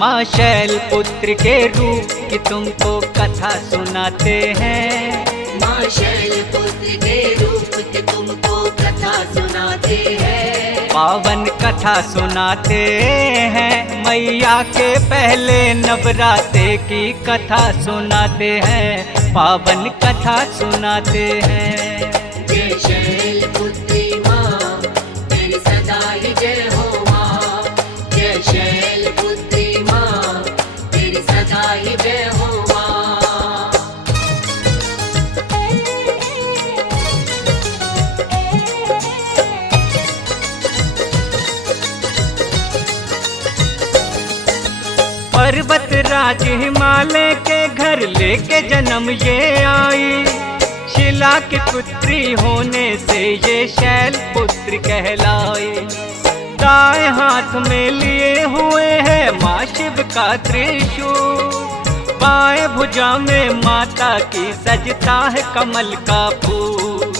माँ शैलपुत्री के रूप की तुमको कथा सुनाते हैं। माँ शैलपुत्री के रूप की तुमको कथा सुनाते हैं। पावन कथा सुनाते हैं, मैया के पहले नवरात्रे की कथा सुनाते हैं, पावन कथा सुनाते हैं। जय शैलपुत्री माँ तेरी सदा ही जय हो माँ। जय शैलपुत्री माँ तेरी सदा ही जय हो माँ। पर्वत राज हिमालय के घर लेके जन्म ये आई, शिला की पुत्री होने से ये शैलपुत्री कहलाई। दाएं हाथ में लिए हुए है माँ शिव का त्रिशूल, बाएं भुजा में माता की सजता है कमल का फूल।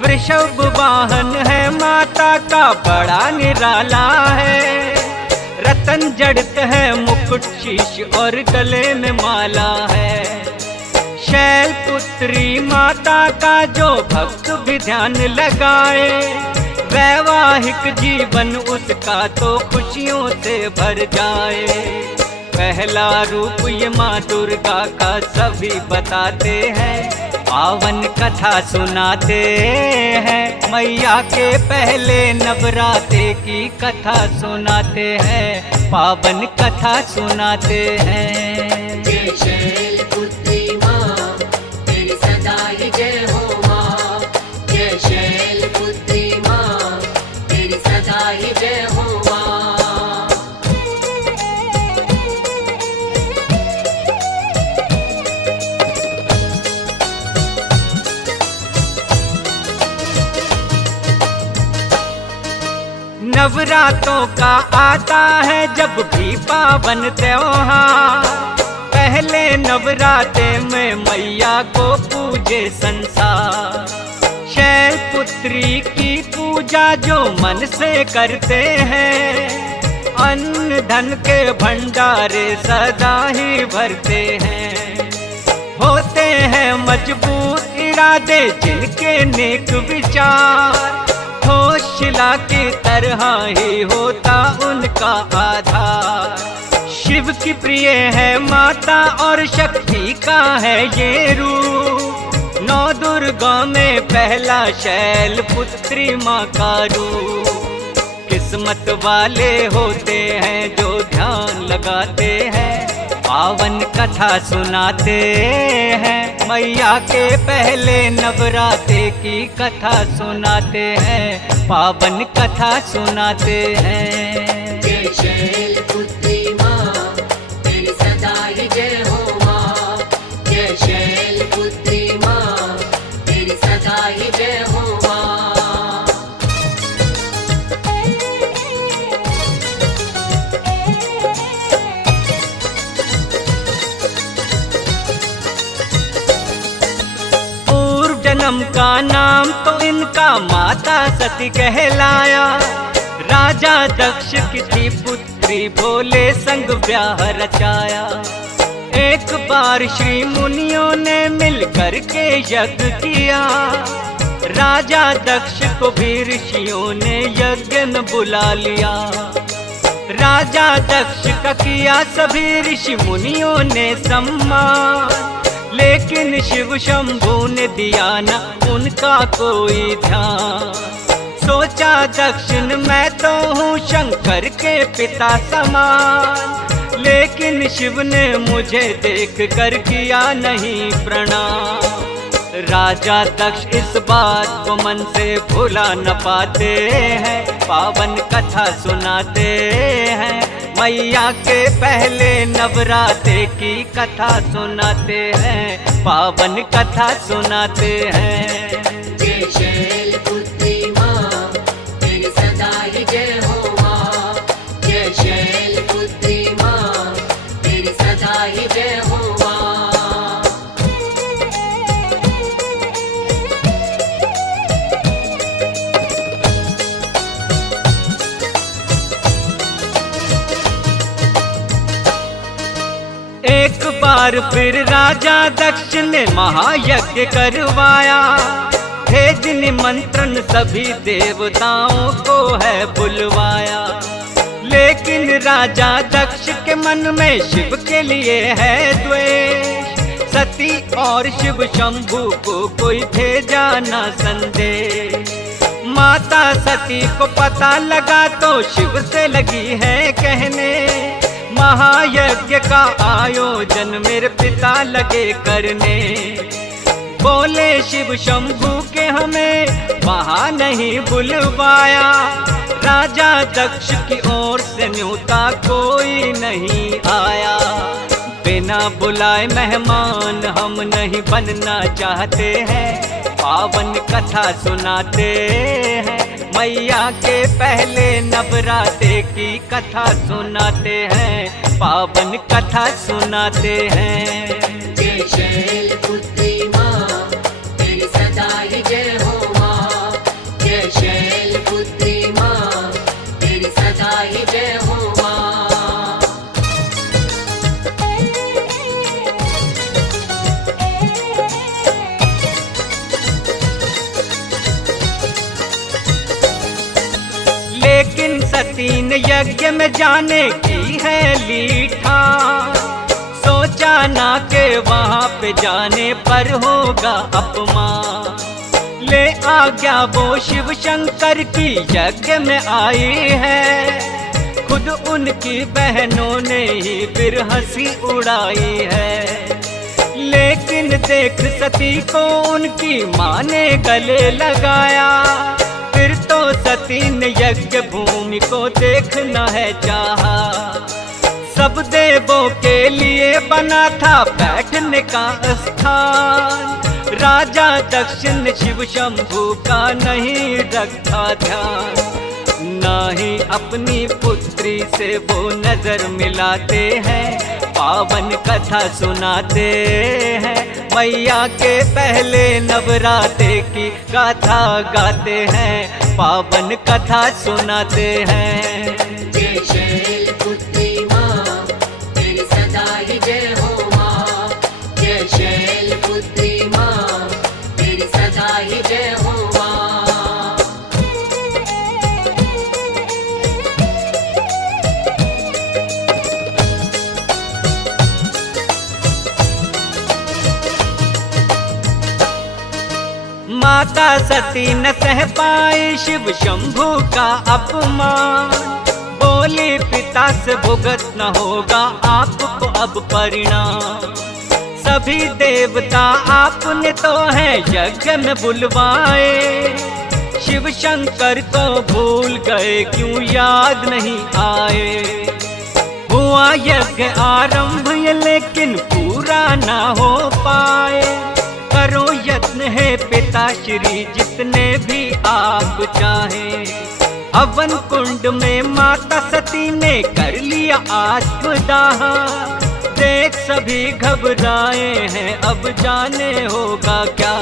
वृषभ वाहन है माता का बड़ा निराला है, रतन जड़ित है मुकुट शीश और गले में माला है। शैलपुत्री माता का जो भक्त भी ध्यान लगाए, वैवाहिक जीवन उसका तो खुशियों से भर जाए। पहला रूप ये माँ दुर्गा का सभी बताते हैं, पावन कथा सुनाते हैं, मैया के पहले नवरात्रे की कथा सुनाते हैं, पावन कथा सुनाते हैं। जय शैलपुत्री माँ तेरी सदा ही जय हो माँ। जय शैलपुत्री माँ तेरी सदा ही जय हो माँ। नवरात्रों का आता है जब भी पावन त्योहार, पहले नवरात्रे में मैया को पूजे संसार। शैलपुत्री की पूजा जो मन से करते हैं, अन्न धन के भंडारे सदा ही भरते हैं। होते हैं मजबूत इरादे जिनके नेक विचार, शिला की तरह ही होता उनका आधार। शिव की प्रिय है माता और शक्ति का है ये रूप, नौ दुर्गा में पहला शैलपुत्री माँ का रूप। किस्मत वाले होते हैं जो ध्यान लगाते हैं, पावन कथा सुनाते हैं, मैया के पहले नवरात्रे की कथा सुनाते हैं, पावन कथा सुनाते हैं। जय शैलपुत्री माँ तेरी सदा ही जय हो माँ। जय शैलपुत्री माँ तेरी सदा ही जय हो माँ। जन्म का नाम तो इनका माता सती कहलाया, राजा दक्ष की थी पुत्री भोले संग ब्याह रचाया। एक बार श्री मुनियों ने मिलकर के यज्ञ किया, राजा दक्ष को भी ऋषियों ने यज्ञ में बुला लिया। राजा दक्ष का किया सभी ऋषि मुनियों ने सम्मान, लेकिन शिव शंभू ने दिया न उनका कोई ध्यान। सोचा दक्षिण मैं तो हूँ शंकर के पिता समान, लेकिन शिव ने मुझे देख कर किया नहीं प्रणाम। राजा दक्ष इस बात को मन से भुला न पाते हैं, पावन कथा सुनाते हैं, मैया के पहले नवरात्रे की कथा सुनाते हैं, पावन कथा सुनाते हैं। जय शैलपुत्री माँ तेरी सदा ही जय हो माँ। जय शैलपुत्री माँ तेरी सदा ही जय हो माँ। बार फिर राजा दक्ष ने महायज्ञ करवाया, भेज निमंत्रण सभी देवताओं को है बुलवाया। लेकिन राजा दक्ष के मन में शिव के लिए है द्वेष, सती और शिव शंभू को कोई भेजा न संदेश। माता सती को पता लगा तो शिव से लगी है कहने, महायज्ञ का आयोजन मेरे पिता लगे करने। बोले शिव शंभू के हमें वहाँ नहीं बुलवाया, राजा दक्ष की ओर से न्योता कोई नहीं आया। बिना बुलाए मेहमान हम नहीं बनना चाहते हैं, पावन कथा सुनाते हैं, मैया के पहले नवरात्रे की कथा सुनाते हैं, पावन कथा सुनाते हैं। जय शैलपुत्री माँ तेरी सदा ही जय हो माँ, जय शैलपुत्री माँ तेरी सदा ही जय हो माँ। लेकिन सती ने यज्ञ में जाने की है लीठा, सोचा ना के वहाँ पे जाने पर होगा अपमान। ले आज्ञा वो शिव शंकर की यज्ञ में आई है, खुद उनकी बहनों ने ही फिर हंसी उड़ाई है। लेकिन देख सती को उनकी माँ ने गले लगाया, फिर तो सती ने यज्ञ भूमि को देखना है चाहा। सब देवों के लिए बना था बैठने का स्थान, राजा दक्ष ने शिव शंभू का नहीं रखा ध्यान। ना ही अपनी पुत्री से वो नजर मिलाते हैं, पावन कथा सुनाते हैं, मैया के पहले नवरात्रे की गाथा गाते हैं, पावन कथा सुनाते हैं। जय शैलपुत्री माँ तेरी सदा ही जय हो माँ, जय शैलपुत्री माँ तेरी सदा ही जय हो माँ। माता सती न सह पाई शिव शंभू का अपमान, बोली पिता से भुगत न होगा आपको अब परिणाम। सभी देवता आपने तो है यज्ञ में बुलवाए, शिव शंकर को भूल गए क्यों याद नहीं आए। हुआ यज्ञ आरंभ ये लेकिन पूरा ना हो पाए, करो यत्न है पिताश्री जितने भी आप चाहें। हवन कुंड में माता सती ने कर लिया आत्मदाह, देख सभी घबराए हैं अब जाने होगा क्या।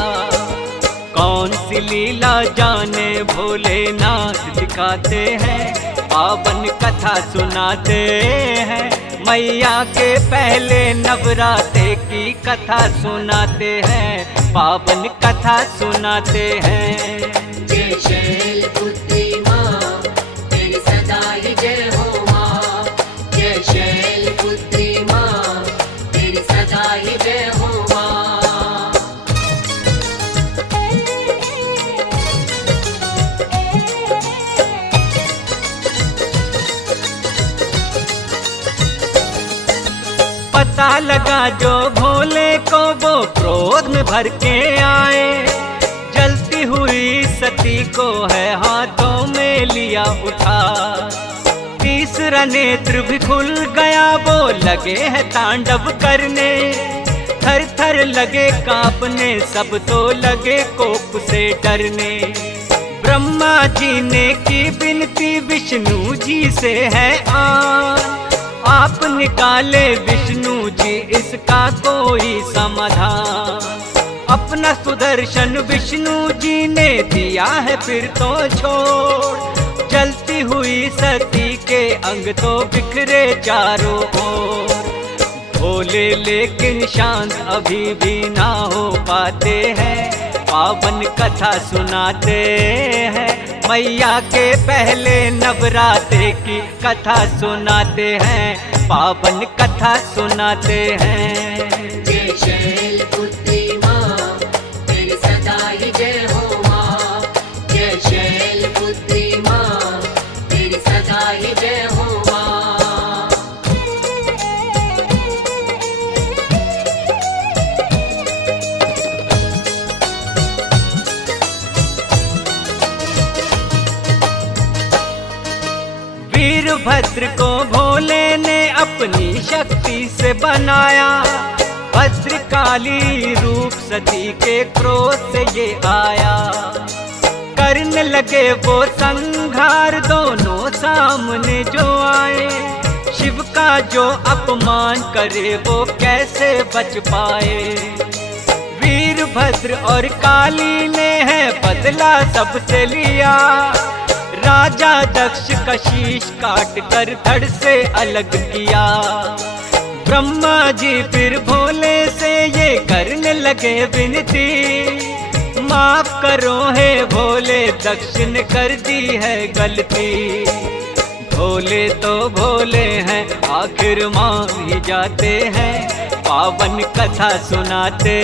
कौन सी लीला जाने भोलेनाथ दिखाते हैं, पावन कथा सुनाते हैं, मैया के पहले नवरात्रे की कथा सुनाते हैं, पावन कथा सुनाते हैं। जय शैलपुत्री माँ तेरी सदा ही जय हो माँ, जय शैलपुत्री माँ तेरी सदा ही जय हो माँ। पता लगा जो भोले को वो क्रोध में भर के आए, जलती हुई सती को है हाथों में लिया उठा। तीसरा नेत्र भी खुल गया वो लगे है तांडव करने, थर थर लगे कांपने सब तो लगे कोप से डरने। ब्रह्मा जी ने की विनती विष्णु जी से है आप निकाले विष्णु जी इसका कोई समाधान। अपना सुदर्शन विष्णु जी ने दिया है फिर तो छोड़, जलती हुई सती के अंग तो बिखरे चारों ओर। भोले लेकिन शांत अभी भी ना हो पाते हैं, पावन कथा सुनाते हैं। मैया के पहले नवरात्रे की कथा सुनाते हैं, पावन कथा सुनाते हैं। जय शैलपुत्री माँ तेरी सदा ही जय हो माँ। जय शैलपुत्री माँ तेरी सदा ही जय हो माँ। वीरभद्र को भोले ने अपनी शक्ति से बनाया, भद्रकाली रूप सती के क्रोध से ये आया। करने लगे वो संघार दोनों सामने जो आए, शिव का जो अपमान करे वो कैसे बच पाए। वीरभद्र और काली ने है बदला सबसे लिया, राजा दक्ष का शीश काट कर धड़ से अलग किया। ब्रह्मा जी फिर भोले से ये करने लगे विनती, माफ करो हे भोले दक्ष ने कर दी है गलती। भोले तो भोले हैं आखिर मान ही जाते हैं, पावन कथा सुनाते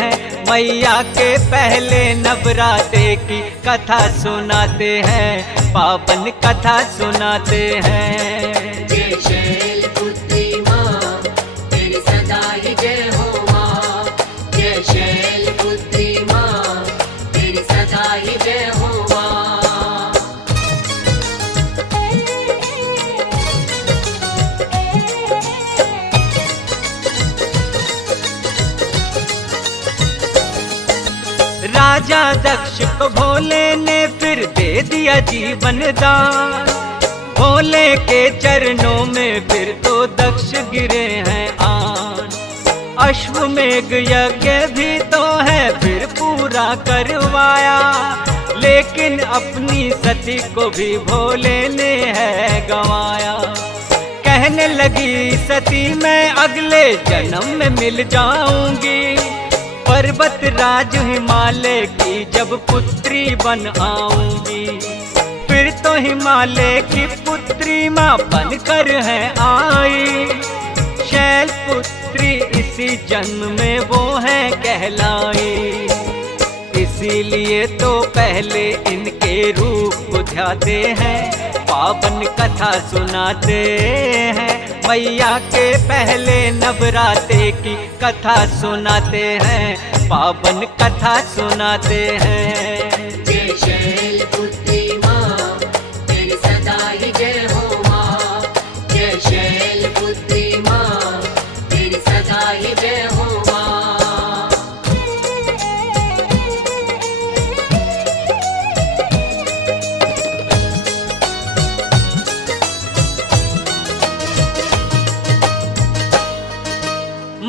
हैं। मैया के पहले नवरात्रे की कथा सुनाते हैं, पावन कथा सुनाते हैं। जय शैलपुत्री माँ तेरी सदा ही जय हो माँ। जय शैलपुत्री माँ तेरी सदा ही जय हो माँ। राजा दक्ष को भोले ने फिर दे दिया जीवन दान, भोले के चरणों में फिर तो दक्ष गिरे हैं आन। अश्वमेघ यज्ञ भी तो है फिर पूरा करवाया, लेकिन अपनी सती को भी भोले ने है गंवाया। कहने लगी सती मैं अगले जन्म में मिल जाऊंगी, पर्वत राज हिमालय की जब पुत्री बन आऊंगी। फिर तो हिमालय की पुत्री माँ बनकर है आई, शैलपुत्री इसी जन्म में वो है कहलाई। इसीलिए तो पहले इनके रूप को ध्याते हैं, पावन कथा सुनाते हैं। मैया के पहले नवरात्रे की कथा सुनाते हैं, पावन कथा सुनाते हैं। जय शैलपुत्री माँ तेरी सदा ही जय हो माँ। जय शैलपुत्री माँ तेरी सदा ही जय हो माँ।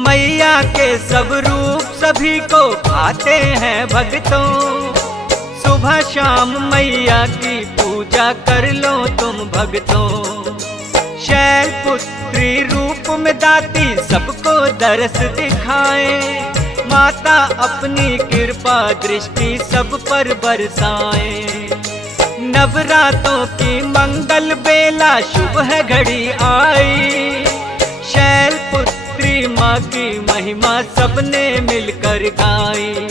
मैया के सब रूप सभी को भाते हैं भक्तों, सुबह शाम मैया की पूजा कर लो तुम भक्तों। शैलपुत्री रूप में दाती सबको दर्श दिखाए, माता अपनी कृपा दृष्टि सब पर बरसाए। नवरातों की मंगल बेला शुभ है घड़ी आई, शैलपुत्री माँ की महिमा सबने मिलकर गाई।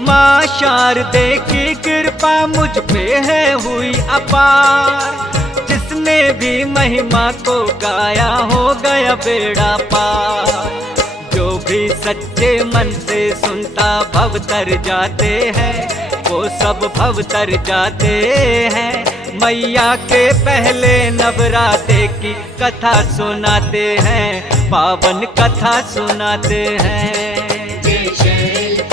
माँ शारदे की कृपा मुझ पे है हुई अपार, जिसने भी महिमा को गाया हो गया बेड़ा पार। जो भी सच्चे मन से सुनता भव तर जाते हैं, वो सब भव तर जाते हैं। मैया के पहले नवरात्रे की कथा सुनाते हैं, पावन कथा सुनाते हैं। जय शैल